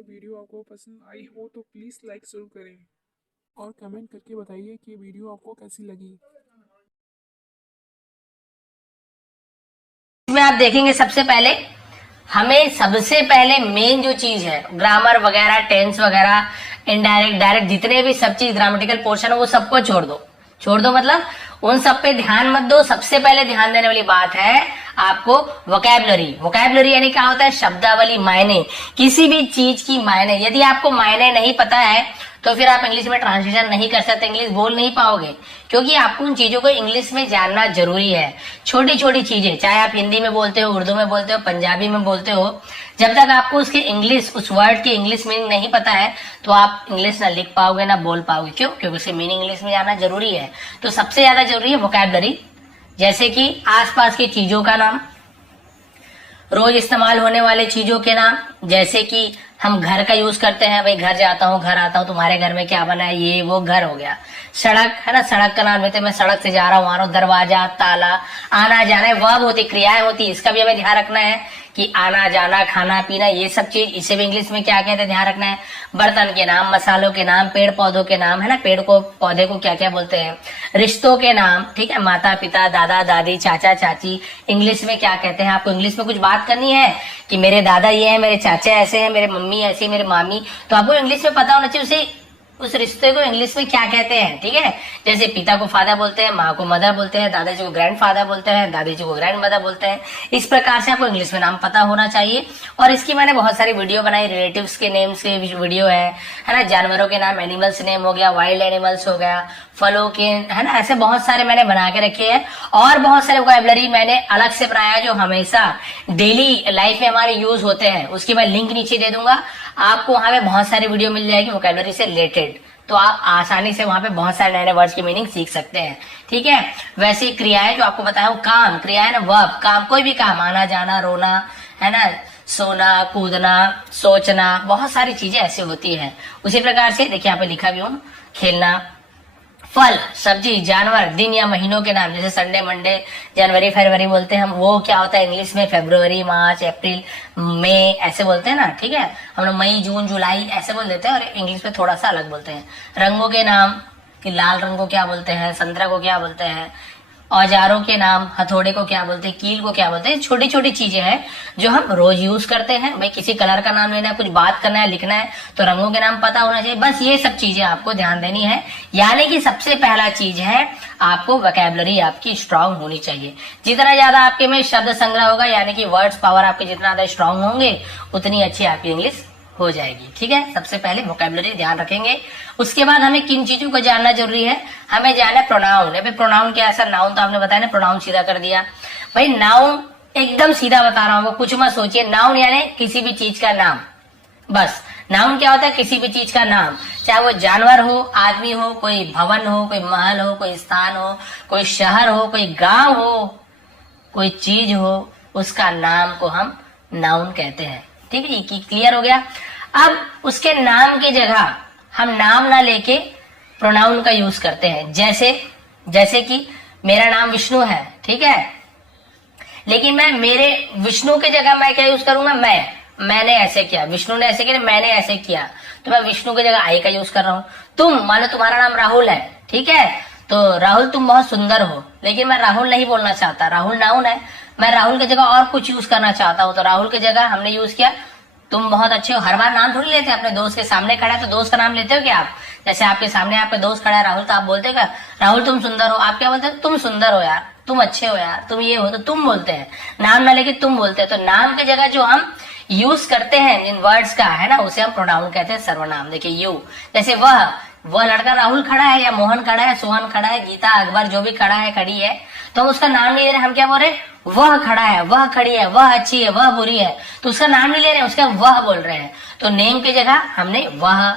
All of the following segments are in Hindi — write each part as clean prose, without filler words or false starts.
अगर वीडियो आपको पसंद आई हो तो प्लीज़ लाइक ज़रूर करें और कमेंट करके बताइए कि वीडियो आपको कैसी लगी। में आप देखेंगे सबसे पहले हमें सबसे पहले मेन जो चीज है ग्रामर वगैरह टेंस वगैरह इनडायरेक्ट डायरेक्ट जितने भी सब चीज ग्रामेटिकल पोर्शन है वो सबको छोड़ दो मतलब उन सब पे ध्यान मत दो। सबसे पहले ध्यान देने वाली बात है आपको वोकैबुलरी यानी क्या होता है शब्दावली मायने किसी भी चीज की मायने। यदि आपको मायने नहीं पता है तो फिर आप इंग्लिश में ट्रांसलेशन नहीं कर सकते, इंग्लिश बोल नहीं पाओगे, क्योंकि आपको उन चीजों को इंग्लिश में जानना जरूरी है। छोटी छोटी चीजें चाहे आप हिंदी में बोलते हो, उर्दू में बोलते हो, पंजाबी में बोलते हो, जब तक आपको उसके इंग्लिश उस वर्ड की इंग्लिश मीनिंग नहीं पता है तो आप इंग्लिश ना लिख पाओगे ना बोल पाओगे। क्यों? क्योंकि उसकी मीनिंग इंग्लिश में जानना जरूरी है। तो सबसे ज्यादा जरूरी है वोकैबुलरी, जैसे कि आसपास की चीजों का नाम, रोज इस्तेमाल होने वाले चीजों के नाम, जैसे कि हम घर का यूज करते हैं, भाई घर जाता हूँ, घर आता हूँ, तुम्हारे घर में क्या बना है, ये वो घर हो गया। सड़क है ना, सड़क का नाम लेते हैं, मैं सड़क से जा रहा हूँ, आ रहा हूँ, दरवाजा, ताला, आना जाना है, वर्ब होती, क्रियाएं होती, इसका भी हमें ध्यान रखना है कि आना जाना खाना पीना ये सब चीज, इसे भी इंग्लिश में क्या कहते हैं ध्यान रखना है। बर्तन के नाम, मसालों के नाम, पेड़ पौधों के नाम, है ना, पेड़ को पौधे को क्या क्या बोलते हैं, रिश्तों के नाम, ठीक है, माता पिता, दादा दादी, चाचा चाची, इंग्लिश में क्या कहते हैं। आपको इंग्लिश में कुछ बात करनी है कि मेरे दादा ये है, मेरे चाचा ऐसे हैं, मेरे मम्मी ऐसी, मेरे मामी, तो आपको इंग्लिश में पता होना चाहिए उसे उस रिश्ते को इंग्लिश में क्या कहते हैं। ठीक है, जैसे पिता को फादर बोलते हैं, माँ को मदर बोलते हैं, दादाजी को ग्रैंड फादर बोलते हैं, दादी जी को ग्रैंड मदर बोलते हैं। इस प्रकार से आपको इंग्लिश में नाम पता होना चाहिए। और इसकी मैंने बहुत सारी वीडियो बनाई, रिलेटिव्स के नेम्स के वीडियो है ना, जानवरों के नाम, एनिमल्स नेम हो गया, वाइल्ड एनिमल्स हो गया, फलों के, है ना, ऐसे बहुत सारे मैंने बना के रखे हैं। और बहुत सारे वोकैबुलरी मैंने अलग से बनाया जो हमेशा डेली लाइफ में हमारे यूज होते हैं, उसकी मैं लिंक नीचे दे दूंगा। आपको वहां पे बहुत सारी वीडियो मिल जाएगी वोकैबुलरी से रिलेटेड, तो आप आसानी से वहां पे बहुत सारे नए नए वर्ड्स की मीनिंग सीख सकते हैं। ठीक है, वैसे क्रियाएं जो आपको बताया वो काम, क्रियाएं ना वर्ब, काम कोई भी काम, आना जाना, रोना, है ना, सोना, कूदना, सोचना, बहुत सारी चीजें ऐसी होती है। उसी प्रकार से देखिए यहाँ पे लिखा भी हूँ, खेलना, फल, सब्जी, जानवर, दिन या महीनों के नाम, जैसे संडे, मंडे, जनवरी, फरवरी बोलते हैं हम, वो क्या होता है इंग्लिश में फरवरी, मार्च, अप्रैल, मई ऐसे बोलते हैं ना। ठीक है, हम लोग मई, जून, जुलाई ऐसे बोल देते हैं और इंग्लिश में थोड़ा सा अलग बोलते हैं। रंगों के नाम कि लाल रंग को क्या बोलते हैं, संतरा को क्या बोलते हैं, औजारों के नाम, हथौड़े को क्या बोलते हैं, कील को क्या बोलते हैं। छोटी छोटी चीजें हैं जो हम रोज यूज करते हैं। भाई किसी कलर का नाम लेना है, कुछ बात करना है, लिखना है, तो रंगों के नाम पता होना चाहिए। बस ये सब चीजें आपको ध्यान देनी है। यानी कि सबसे पहला चीज है आपको वोकैबुलरी आपकी स्ट्रांग होनी चाहिए। जितना ज्यादा आपके में शब्द संग्रह होगा, यानी कि वर्ड्स पावर आपके जितना ज्यादा स्ट्रांग होंगे, उतनी अच्छी आपकी इंग्लिश हो जाएगी। ठीक है, सबसे पहले वोकैबुलरी ध्यान रखेंगे। उसके बाद हमें किन चीजों को जानना जरूरी है, हमें जानना प्रोनाउन। अभी प्रोनाउन क्या है सर, नाउन तो आपने बताया ना, प्रोनाउन सीधा कर दिया। भाई नाउन एकदम सीधा बता रहा हूँ, कुछ मत सोचिए। नाउन यानी किसी भी चीज का नाम, बस। नाउन क्या होता है, किसी भी चीज का नाम, चाहे वो जानवर हो, आदमी हो, कोई भवन हो, कोई महल हो, कोई स्थान हो, कोई शहर हो, कोई गांव हो, कोई चीज हो, उसका नाम को हम नाउन कहते हैं। ठीक है, ये क्लियर हो गया। अब उसके नाम की जगह हम नाम ना लेके प्रोनाउन का यूज करते हैं। जैसे कि मेरा नाम विष्णु है, ठीक है, लेकिन मैं मेरे विष्णु की जगह मैं क्या यूज करूंगा, मैंने ऐसे किया, विष्णु ने ऐसे किया, मैंने ऐसे किया, तो मैं विष्णु की जगह आई का यूज कर रहा हूं। तुम, मानो तुम्हारा नाम राहुल है, ठीक है, तो राहुल तुम बहुत सुंदर हो, लेकिन मैं राहुल नहीं बोलना चाहता, राहुल नाउन है, मैं राहुल की जगह और कुछ यूज करना चाहता हूं, तो राहुल की जगह हमने यूज किया तुम बहुत अच्छे हो। हर बार नाम थोड़ी लेते हैं, अपने दोस्त के सामने खड़ा है तो दोस्त का नाम लेते हो क्या आप? जैसे आपके सामने आपका दोस्त खड़ा है राहुल, तो आप बोलते हो क्या राहुल तुम सुंदर हो? आप क्या बोलते हो, तुम सुंदर हो यार, तुम अच्छे हो यार, तुम ये हो, तो तुम बोलते हैं, नाम ना लेके तुम बोलते हैं। तो नाम की जगह जो हम यूज करते हैं जिन वर्ड्स का, है ना, उसे हम प्रोनाउन कहते हैं, सर्वनाम। देखिए यू, जैसे वह लड़का राहुल खड़ा है, या मोहन खड़ा है, सोहन खड़ा है, गीता, अकबर जो भी खड़ा है, खड़ी है, तो हम उसका नाम नहीं ले रहे, हम क्या बोल रहे हैं, वह खड़ा है, वह खड़ी है, वह अच्छी है, वह बुरी है, तो उसका नाम नहीं ले रहे हैं, उसका वह बोल रहे हैं। तो नेम की जगह हमने वह,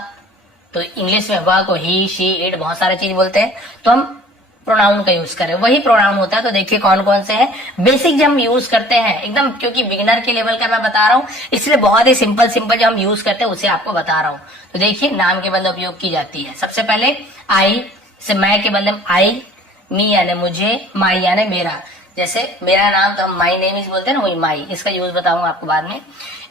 तो इंग्लिश में वह को ही, शी, इट, बहुत सारे चीज बोलते हैं, तो हम प्रोनाउन का यूज करें, वही प्रोनाउन होता है। तो देखिए कौन कौन से हैं बेसिक जो हम यूज करते हैं एकदम, क्योंकि बिगिनर के लेवल का मैं बता रहा हूँ, इसलिए बहुत ही सिंपल जो हम यूज करते हैं उसे आपको बता रहा हूँ। तो देखिए नाम के बदले उपयोग की जाती है। सबसे पहले आई, से मैं के बदले आई, मी यानी मुझे, माई यानी मेरा। जैसे मेरा नाम तो हम माई नेम इज बोलते हैं ना, वही माई, इसका यूज बताऊंगा आपको बाद में।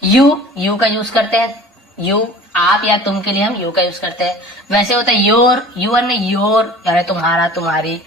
यू का यूज करते हैं यू, आप या तुम के लिए हम यू का यूज करते हैं। वैसे होता है योर, यूर में योर यानी तुम्हारा तुम्हारी।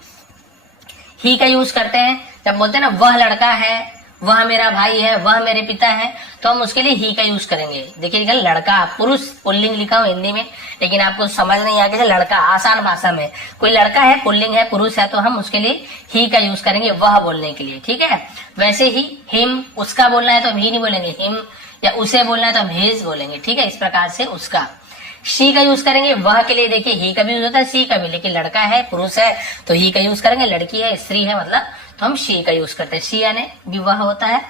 ही का यूज करते हैं जब बोलते हैं ना वह लड़का है, वह मेरा भाई है, वह मेरे पिता है, तो हम उसके लिए ही का यूज करेंगे। देखिए लड़का पुरुष पुल्लिंग लिखा हो हिंदी में, लेकिन आपको समझ नहीं आ गया लड़का आसान भाषा में कोई लड़का है पुल्लिंग है पुरुष है तो हम उसके लिए ही का यूज करेंगे वह बोलने के लिए, ठीक है। वैसे ही हिम, उसका बोलना है तो हम ही नहीं बोलेंगे, हिम, या उसे बोलना है तो हम हिज बोलेंगे, ठीक है। इस प्रकार से उसका। शी का यूज करेंगे वह के लिए, देखिए ही का भी यूज होता है सी का भी, लेकिन लड़का है पुरुष है तो ही का यूज करेंगे, लड़की है स्त्री है मतलब तो हम शी का यूज करते हैं। शी यानी विवाह होता है।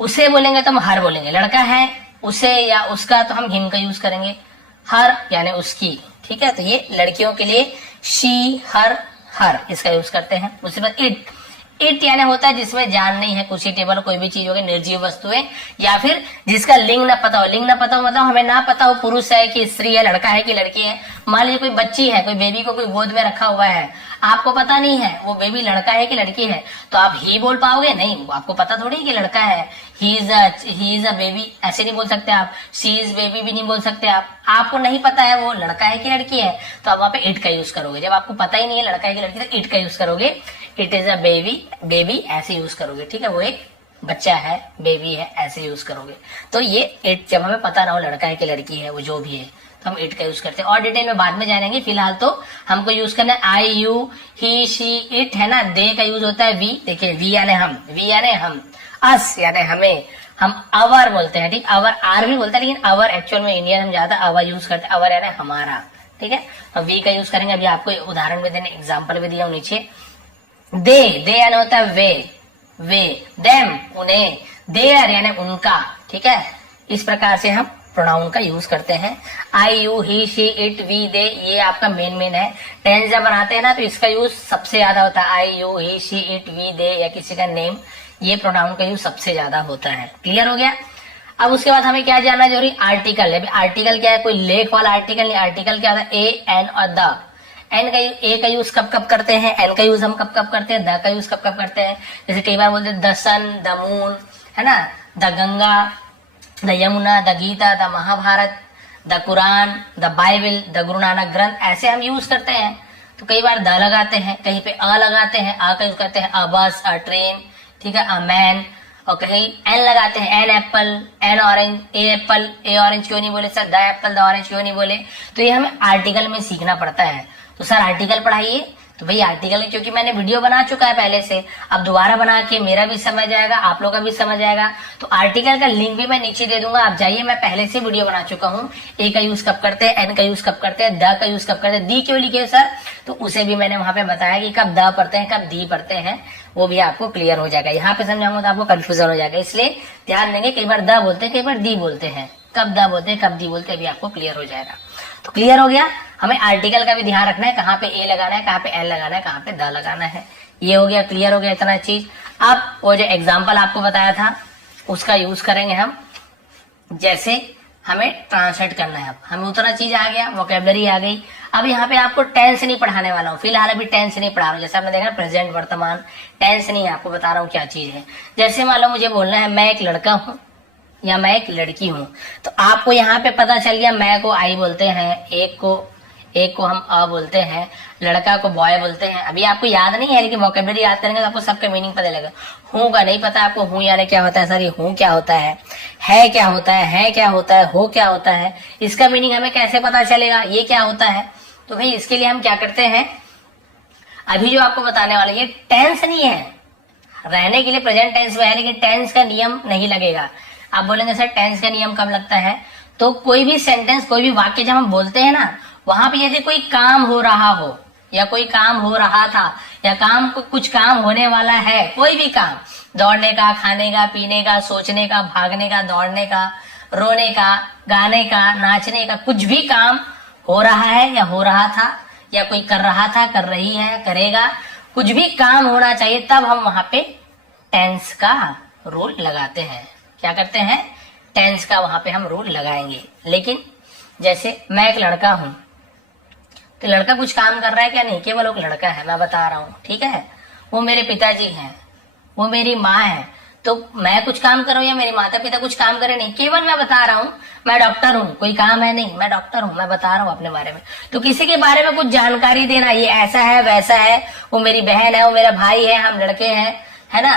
उसे बोलेंगे तो हम हर बोलेंगे, लड़का है उसे या उसका तो हम हिम का यूज करेंगे, हर यानी उसकी, ठीक है। तो ये लड़कियों के लिए शी, हर इसका यूज करते हैं। उसके बाद इट, इट यानी होता है जिसमें जान नहीं है, कुर्सी टेबल कोई भी चीज होगी, निर्जीव वस्तुएं, या फिर जिसका लिंग ना पता हो। लिंग ना पता हो मतलब हमें ना पता हो पुरुष है कि स्त्री है, लड़का है कि लड़की है। मान लीजिए कोई बच्ची है, कोई बेबी को कोई गोद में रखा हुआ है, आपको पता नहीं है वो बेबी लड़का है कि लड़की है, तो आप ही बोल पाओगे नहीं, आपको पता थोड़ी कि लड़का है। ही इज अ बेबी ऐसे नहीं बोल सकते आप, शी इज बेबी भी नहीं बोल सकते आप। आपको नहीं पता है वो लड़का है कि लड़की है तो आप वहां पे इट का यूज करोगे। जब आपको पता ही नहीं है लड़का है कि लड़की तो इट का यूज करोगे। It is a baby, baby ऐसे यूज करोगे, ठीक है। वो एक बच्चा है, बेबी है, ऐसे यूज करोगे। तो ये इट जब हमें पता ना हो लड़का है कि लड़की है, वो जो भी है तो हम इट का यूज करते हैं। और डिटेल में बाद में जानेंगे, फिलहाल तो हमको यूज करना है I, you, he, she, it, है ना। दे का यूज होता है वी, देखिए वी यानी हम, वी यानी हम, अस यानी हमें, हम अवर बोलते हैं, ठीक। अवर, आर भी बोलते हैं लेकिन अवर एक्चुअल में इंडियन हम ज्यादा अवर यूज करते हैं, अवर यानी हमारा, ठीक है। अब वी का यूज करेंगे, अभी आपको उदाहरण में देने एग्जाम्पल भी दिया हूं नीचे। दे यानी होता है वे, देम उन्हें, देयर यानी उनका, ठीक है। इस प्रकार से हम प्रोनाउन का यूज करते हैं। I, you, he, she, it, we, they, ये आपका मेन है। टेंस जब बनाते हैं ना तो इसका यूज सबसे ज्यादा होता है। I, you, he, she, it, we, they या किसी का नेम, ये प्रोनाउन का यूज सबसे ज्यादा होता है। क्लियर हो गया। अब उसके बाद हमें क्या जानना जरूरी, आर्टिकल है। आर्टिकल क्या है, कोई लेख वाला आर्टिकल नहीं। आर्टिकल क्या होता है, ए, एन और द। एन का ए का यूज कब कब करते हैं, एन का यूज हम कब कब करते हैं, द का यूज कब कब करते हैं। जैसे कई बार बोलते हैं द सन, द मून, है ना, the Ganga, the Yamuna, the Gita, the Mahabharata, the Quran, the Bible, the Guru Nanak ग्रंथ, ऐसे हम यूज करते हैं। तो कई बार द लगाते हैं, कहीं पे अ लगाते हैं, आ का यूज करते हैं, अ बस, अ ट्रेन, ठीक है, अ मैन। और कहीं एन लगाते हैं, an apple, an orange, a apple, a orange क्यों नहीं बोले sir, the apple, the orange क्यों नहीं बोले। तो ये हमें आर्टिकल में सीखना पड़ता है। तो सर आर्टिकल पढ़ाइए, तो भाई आर्टिकल क्योंकि मैंने वीडियो बना चुका है पहले से, अब दोबारा बना के मेरा भी समझ आएगा, आप लोग का भी समझ आएगा। तो आर्टिकल का लिंक भी मैं नीचे दे दूंगा, आप जाइए, मैं पहले से वीडियो बना चुका हूँ। ए का यूज कब करते हैं, एन का यूज कब करते हैं, द का यूज कब करते हैं, दी क्यों लिखे सर, तो उसे भी मैंने वहां पे बताया कि कब द पढ़ते हैं कब दी पढ़ते हैं, वो भी आपको क्लियर हो जाएगा। यहाँ पे समझाऊंगा तो आपको कंफ्यूजन हो जाएगा, इसलिए ध्यान देंगे। कई बार द बोलते हैं, कई बार दी बोलते हैं, कब द बोलते हैं कब दी बोलते हैं, अभी आपको क्लियर हो जाएगा। तो क्लियर हो गया। हमें आर्टिकल का भी ध्यान रखना है, कहाँ पे ए लगाना है, कहाँ पे एन लगाना है, कहाँ पे द लगाना है। ये हो गया, क्लियर हो गया इतना चीज। अब वो जो एग्जाम्पल आपको बताया था उसका यूज करेंगे हम, जैसे हमें ट्रांसलेट करना है। अब हमें उतना चीज आ गया, वोकेबलरी आ गई। अब यहाँ पे आपको टेंस नहीं पढ़ाने वाला हूँ, फिलहाल अभी टेंस नहीं पढ़ा रहा हूँ। जैसे आपने देखा प्रेजेंट वर्तमान, टेंस नहीं है, आपको बता रहा हूँ क्या चीज है। जैसे मान लो मुझे बोलना है मैं एक लड़का हूँ या मैं एक लड़की हूँ, तो आपको यहाँ पे पता चल गया, मैं को आई बोलते हैं, एक को हम अ बोलते हैं, लड़का को बॉय बोलते हैं। अभी आपको याद नहीं है लेकिन वोकेबलरी याद करेंगे तो आपको सबका मीनिंग पता लगेगा। हूँ का नहीं पता आपको, हूँ यानी क्या होता है सर, ये हूँ क्या होता है क्या होता है क्या होता है, हो क्या होता है, इसका मीनिंग हमें कैसे पता चलेगा, ये क्या होता है। तो भाई इसके लिए हम क्या करते हैं, अभी जो आपको बताने वाले, ये टेंस नहीं है, रहने के लिए प्रेजेंट टेंस में है लेकिन टेंस का नियम नहीं लगेगा। आप बोलेंगे सर टेंस का नियम कब लगता है, तो कोई भी सेंटेंस, कोई भी वाक्य जब हम बोलते हैं ना, वहां पे यदि कोई काम हो रहा हो या कोई काम हो रहा था या काम कुछ काम होने वाला है, कोई भी काम, दौड़ने का, खाने का, पीने का, सोचने का, भागने का, दौड़ने का, रोने का, गाने का, नाचने का, कुछ भी काम हो रहा है या हो रहा था या कोई कर रहा था, कर रही है, करेगा, कुछ भी काम होना चाहिए, तब हम वहां पे टेंस का रूल लगाते हैं। क्या करते हैं, टेंस का वहां पे हम रूल लगाएंगे। लेकिन जैसे मैं एक लड़का हूं, तो लड़का कुछ काम कर रहा है क्या, नहीं, केवल एक लड़का है, मैं बता रहा हूं, ठीक है। वो मेरे पिताजी हैं, वो मेरी माँ है, तो मैं कुछ काम कर रहा हूँ या मेरे माता पिता कुछ काम करे, नहीं, केवल मैं बता रहा हूँ मैं डॉक्टर हूँ, कोई काम है नहीं, मैं डॉक्टर हूँ, मैं बता रहा हूँ अपने बारे में। तो किसी के बारे में कुछ जानकारी देना, ये ऐसा है वैसा है, वो मेरी बहन है, वो मेरा भाई है, हम लड़के हैं, है ना,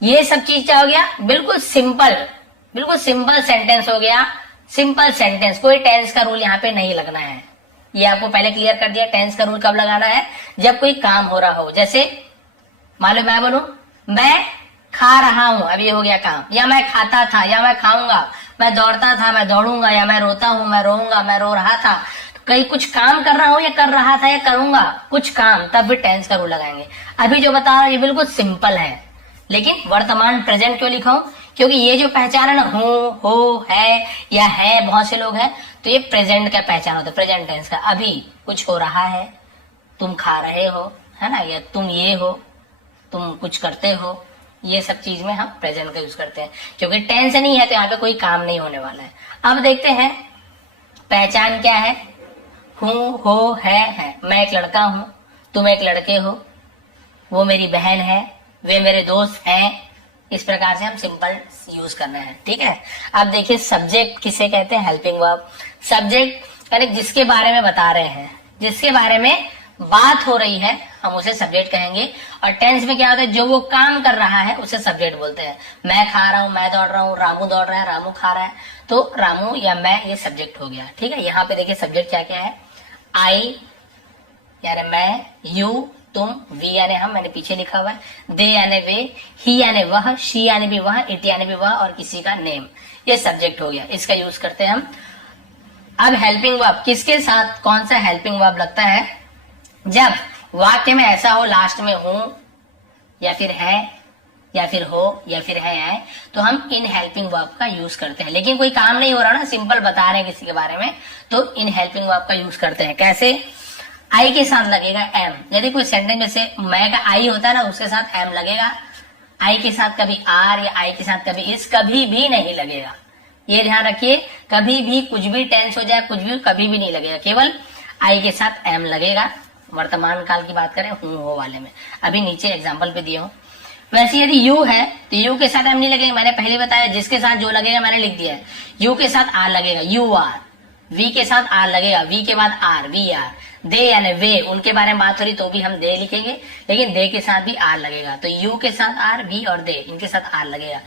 ये सब चीज क्या हो गया, बिल्कुल सिंपल सेंटेंस हो गया, सिंपल सेंटेंस। कोई टेंस का रूल यहाँ पे नहीं लगना है, ये आपको पहले क्लियर कर दिया। टेंस का रूल कब लगाना है, जब कोई काम हो रहा हो। जैसे मान लो मैं बोलूं मैं खा रहा हूं, अब ये हो गया काम, या मैं खाता था या मैं खाऊंगा, मैं दौड़ता था मैं दौड़ूंगा, या मैं रोता हूं मैं रोऊंगा, मैं रो रहा था। तो कहीं कुछ काम कर रहा हूं या कर रहा था या करूंगा कुछ काम, तब भी टेंस का रूल लगाएंगे। अभी जो बता रहा हूं ये बिल्कुल सिंपल है, लेकिन वर्तमान प्रेजेंट क्यों लिखा हूं, क्योंकि ये जो पहचान है ना, हूं, हो, है या है, बहुत से लोग हैं तो ये प्रेजेंट का पहचान होता है, प्रेजेंट टेंस का। अभी कुछ हो रहा है, तुम खा रहे हो, है ना, या तुम ये हो, तुम कुछ करते हो, ये सब चीज में हम प्रेजेंट का यूज करते हैं, क्योंकि टेंस नहीं है तो यहाँ पे कोई काम नहीं होने वाला है। अब देखते हैं पहचान क्या है, हूं, हो, है। मैं एक लड़का हूं, तुम एक लड़के हो, वो मेरी बहन है, वे मेरे दोस्त हैं। इस प्रकार से हम सिंपल यूज करना है, ठीक है। अब देखिए सब्जेक्ट किसे कहते हैं, हेल्पिंग वर्ब। सब्जेक्ट यानी जिसके बारे में बता रहे हैं, जिसके बारे में बात हो रही है, हम उसे सब्जेक्ट कहेंगे। और टेंस में क्या होता है, जो वो काम कर रहा है उसे सब्जेक्ट बोलते हैं। मैं खा रहा हूं, मैं दौड़ रहा हूं, रामू दौड़ रहा है, रामू खा रहा है, तो रामू या मैं, ये सब्जेक्ट हो गया, ठीक है। यहाँ पे देखिए सब्जेक्ट क्या क्या है, आई यानी मैं, यू तुम, वी यानी हम, मैंने पीछे लिखा हुआ है, दे यानी वे, ही यानी वह, शी यानी भी वह, इट यानी भी वह, और किसी का नेम, ये सब्जेक्ट हो गया। इसका यूज करते हैं हम। अब हेल्पिंग वर्ब, किसके साथ कौन सा हेल्पिंग वर्ब लगता है, जब वाक्य में ऐसा हो लास्ट में हूं या फिर है या फिर हो या फिर है, तो हम इन हेल्पिंग वर्ब का यूज करते हैं। लेकिन कोई काम नहीं हो रहा ना, सिंपल बता रहे हैं किसी के बारे में, तो इन हेल्पिंग वर्ब का यूज करते हैं। कैसे, आई के साथ लगेगा एम, यदि कोई सेंटेंस जैसे मैं का आई होता है ना, उसके साथ एम लगेगा। आई के साथ कभी आर या आई के साथ कभी इस कभी भी नहीं लगेगा, ये ध्यान रखिए। कभी भी कुछ भी टेंस हो जाए, कुछ भी कभी भी नहीं लगेगा, केवल आई के साथ एम लगेगा। वर्तमान काल की बात करें हूं हो वाले में, अभी नीचे एग्जाम्पल पे दिए हो। वैसे यदि यू है तो यू के साथ एम नहीं लगेगा, मैंने पहले बताया, जिसके साथ जो लगेगा मैंने लिख दिया है। यू के साथ आर लगेगा, यू आर। वी के साथ आर लगेगा, वी के बाद आर, वी आर। दे यानी वे, उनके बारे में बात हो रही तो भी हम दे लिखेंगे, लेकिन दे के साथ भी आर लगेगा। तो यू के साथ आर, वी और दे, इनके साथ आर लगेगा।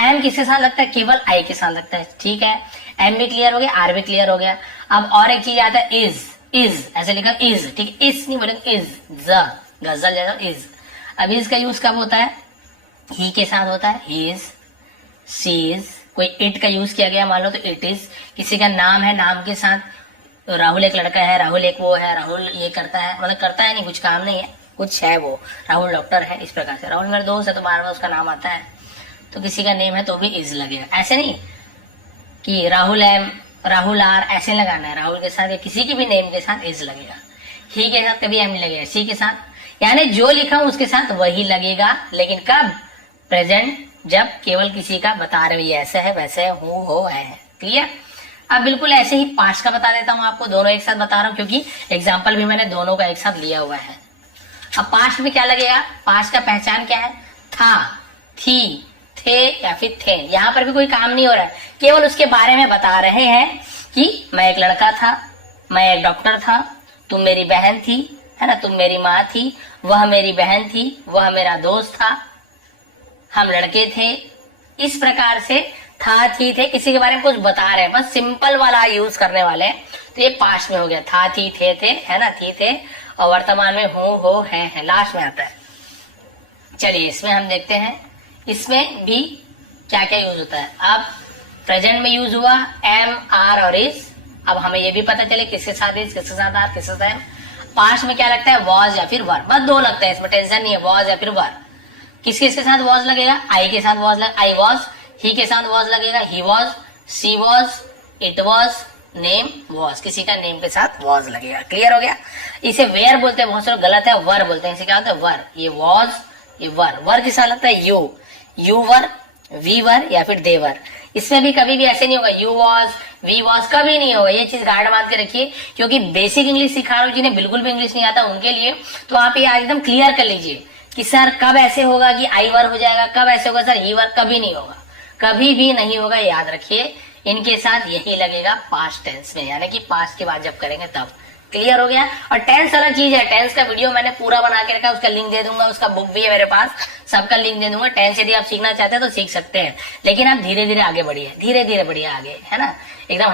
एम किसके साथ लगता है, केवल आई के साथ लगता है, ठीक है। एम भी क्लियर हो गया, आर भी क्लियर हो गया। अब और एक चीज आता है, इज ऐसे लिखा, इज, ठीक है, इस नहीं बोलेंगे, इज, गजल जैसा इज। अब इसका यूज कब होता है, ही के साथ होता है, ही इज, शी इज। कोई इट का यूज किया गया मान लो तो इट इज। किसी का नाम है, नाम के साथ, तो राहुल एक लड़का है, राहुल एक वो है, राहुल ये करता है, मतलब करता है नहीं, कुछ काम नहीं है, कुछ है वो, राहुल डॉक्टर है, इस प्रकार से। राहुल मेरा दोस्त है तो बार बार उसका नाम आता है, तो किसी का नेम है तो भी इज लगेगा। ऐसे नहीं कि राहुल एम, राहुल आर, ऐसे लगाना है। राहुल के साथ या किसी के भी नेम के साथ इज लगेगा। ही के साथ कभी एम नहीं लगेगा, सी के साथ, यानी जो लिखा हूं उसके साथ वही लगेगा, लेकिन कब, प्रेजेंट, जब केवल किसी का बता रहे हो, ये ऐसा है वैसा है, हूं हो है। क्लियर। अब बिल्कुल ऐसे ही पास्ट का बता देता हूं आपको, दोनों एक साथ बता रहा हूं क्योंकि एग्जाम्पल भी मैंने दोनों का एक साथ लिया हुआ है। अब पास्ट में क्या लगेगा, पास्ट का पहचान क्या है, था, थी, थे या फिर थे। यहां पर भी कोई काम नहीं हो रहा है, केवल उसके बारे में बता रहे हैं कि मैं एक लड़का था, मैं एक डॉक्टर था, तुम मेरी बहन थी, है ना, तुम मेरी माँ थी, वह मेरी बहन थी, वह मेरा दोस्त था, हम लड़के थे। इस प्रकार से था, थी, थे, किसी के बारे में कुछ बता रहे हैं, बस सिंपल वाला यूज करने वाले हैं। तो ये पास्ट में हो गया, था, थी, थे, है ना, थी, थे। और वर्तमान में हो, है, लास्ट में आता है। चलिए इसमें हम देखते हैं, इसमें भी क्या क्या यूज होता है। अब प्रेजेंट में यूज हुआ एम, आर और इज। अब हमें ये भी पता चले किसके साथ इज, किसके साथ आर, किसके साथ एम। पास्ट में क्या लगता है, वॉज या फिर वर, बस दो लगता है, इसमें टेंशन नहीं है, वॉज या फिर वर। किसके साथ वॉज लगेगा, आई के साथ वॉज लगेगा, आई वॉज। ही के साथ वॉज लगेगा, he was, she was, it was, name was, किसी का नेम के साथ वॉज लगेगा। क्लियर हो गया। इसे वेयर बोलते हैं, बहुत सारे गलत है, वर बोलते हैं। इसे क्या होता है, वर। ये वॉज, ये वर। वर के साथ लगता है यू वर, वी वर या फिर दे वर। इसमें भी कभी भी ऐसे नहीं होगा यू वॉज, वी वॉज, कभी नहीं होगा। ये चीज गार्ड बांध के रखिए, क्योंकि बेसिक इंग्लिश सिखा रहा हूं, जिन्हें बिल्कुल भी इंग्लिश नहीं आता उनके लिए, तो आप ये आज एकदम क्लियर कर लीजिए कि सर कब ऐसे होगा कि आई वर हो जाएगा, कब ऐसे होगा सर ही वर, कभी नहीं होगा, कभी भी नहीं होगा। याद रखिए, इनके साथ यही लगेगा पास्ट टेंस में, यानी कि पास्ट की बात जब करेंगे तब। क्लियर हो गया। और टेंस अलग चीज है, टेंस का वीडियो मैंने पूरा बना के रखा है, उसका लिंक दे दूंगा, उसका बुक भी है मेरे पास, सबका लिंक दे दूंगा। टेंस यदि आप सीखना चाहते हैं तो सीख सकते हैं, लेकिन आप धीरे धीरे आगे बढ़िए, धीरे धीरे बढ़िए आगे, है ना, एकदम।